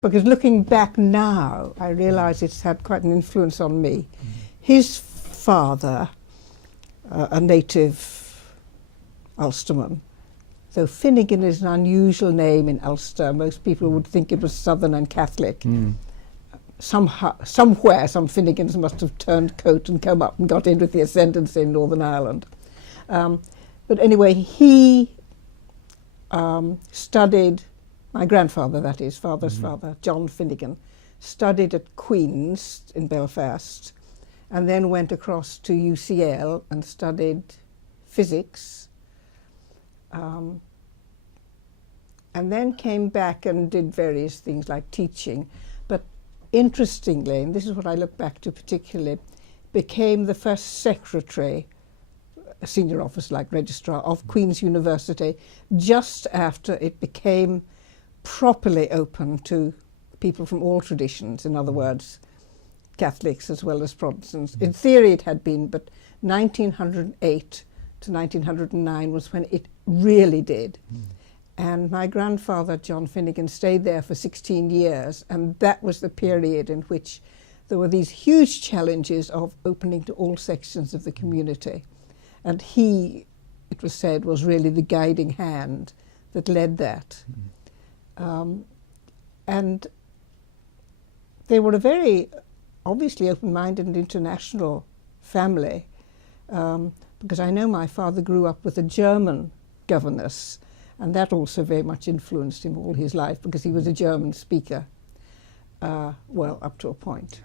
Because looking back now, I realise it's had quite an influence on me. His father, a native Ulsterman, though Finnegan is an unusual name in Ulster, most people would think it was Southern and Catholic. Somewhere some Finnegans must have turned coat and come up and got in with the ascendancy in Northern Ireland. But anyway, he studied, my grandfather, that is, father's father, John Finnegan, studied at Queen's in Belfast and then went across to UCL and studied physics, and then came back and did various things like teaching. But interestingly, and this is what I look back to particularly, became the first secretary, a senior officer like registrar of Queen's University, just after it became properly open to people from all traditions, in other words, Catholics as well as Protestants. In theory it had been, but 1908 to 1909 was when it really did. And my grandfather, John Finnegan, stayed there for 16 years, and that was the period in which there were these huge challenges of opening to all sections of the community. And he, it was said, was really the guiding hand that led that. And they were a very obviously open-minded and international family, because I know my father grew up with a German governess, and that also very much influenced him all his life, because he was a German speaker, well, up to a point.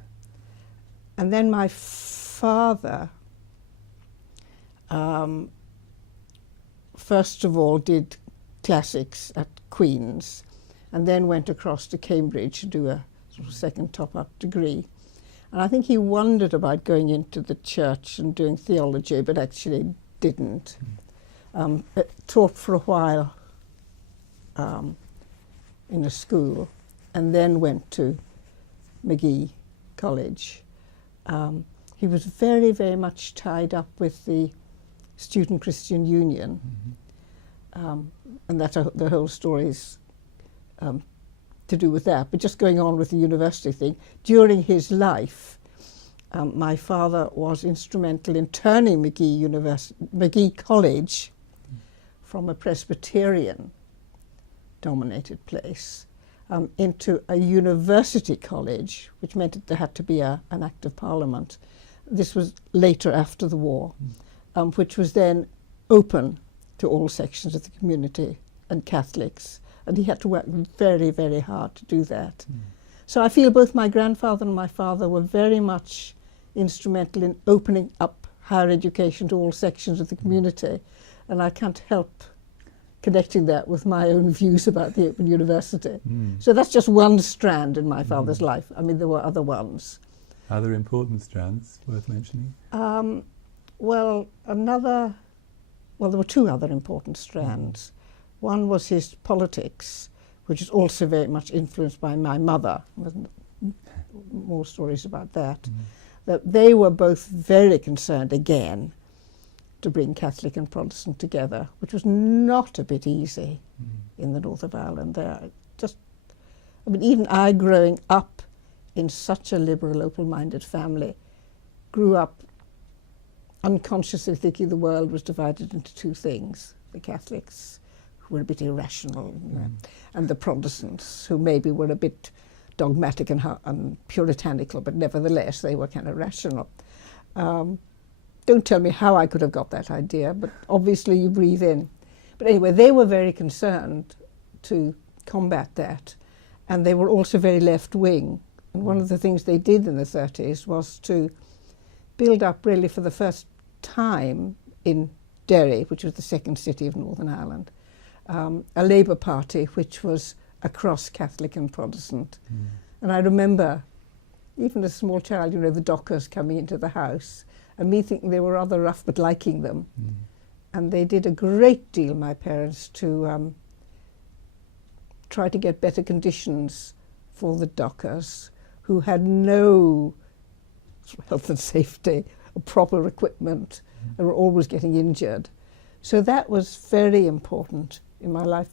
And then my father, first of all, did classics at Queen's, and then went across to Cambridge to do a sort of second top-up degree. And I think he wondered about going into the church and doing theology, but actually didn't. Taught for a while in a school, and then went to Magee College. He was very, very much tied up with the Student Christian Union, and that the whole story is to do with that. But just going on with the university thing, during his life, my father was instrumental in turning Magee College from a Presbyterian-dominated place into a university college, which meant that there had to be an Act of Parliament. This was later after the war, which was then open to all sections of the community and Catholics. And he had to work very, very hard to do that. So I feel both my grandfather and my father were very much instrumental in opening up higher education to all sections of the community. And I can't help connecting that with my own views about the Open University. So that's just one strand in my father's life. I mean, there were other ones. Other important strands worth mentioning? Well, there were two other important strands. One was his politics, which is also very much influenced by my mother. There's more stories about that. That they were both very concerned, again, to bring Catholic and Protestant together, which was not a bit easy in the north of Ireland. Even I, growing up in such a liberal, open-minded family, grew up unconsciously thinking the world was divided into two things: the Catholics, who were a bit irrational, and the Protestants, who maybe were a bit dogmatic and puritanical, but nevertheless they were kind of rational. Don't tell me how I could have got that idea, but obviously you breathe in. But anyway, they were very concerned to combat that, and they were also very left-wing. And one of the things they did in the 30s was to build up, really for the first time in Derry, which was the second city of Northern Ireland, a Labour Party which was across Catholic and Protestant. And I remember, even as a small child, the Dockers coming into the house, and me thinking they were rather rough but liking them. And they did a great deal, my parents, to try to get better conditions for the Dockers, who had no health and safety or proper equipment. They were always getting injured. So that was very important in my life.